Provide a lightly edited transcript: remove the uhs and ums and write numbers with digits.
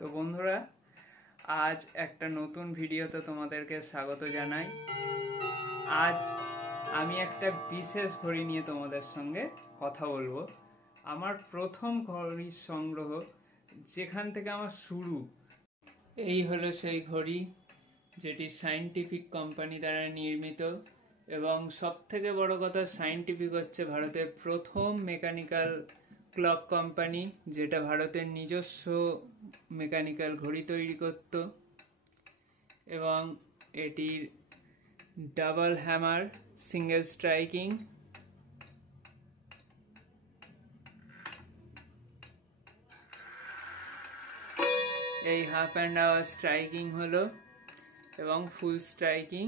তো বন্ধুরা, আজ একটা নতুন ভিডিওতে তোমাদেরকে স্বাগত জানাই। আজ আমি একটা বিশেষ ঘড়ি নিয়ে তোমাদের সঙ্গে কথা বলবো। আমার প্রথম ঘড়ির সংগ্রহ, যেখান থেকে আমার শুরু, এই হলো সেই ঘড়ি যেটি সায়েন্টিফিক কোম্পানি দ্বারা নির্মিত। এবং সব থেকে বড় কথা, সায়েন্টিফিক হচ্ছে ভারতের প্রথম মেকানিক্যাল ক্লক কোম্পানি, যেটা ভারতের নিজস্ব মেকানিক্যাল ঘড়ি তৈরি করত। এবং এটির ডাবল হ্যামার, সিঙ্গেল স্ট্রাইকিং, এই হাফ অ্যান্ড আওয়ার স্ট্রাইকিং হলো, এবং ফুল স্ট্রাইকিং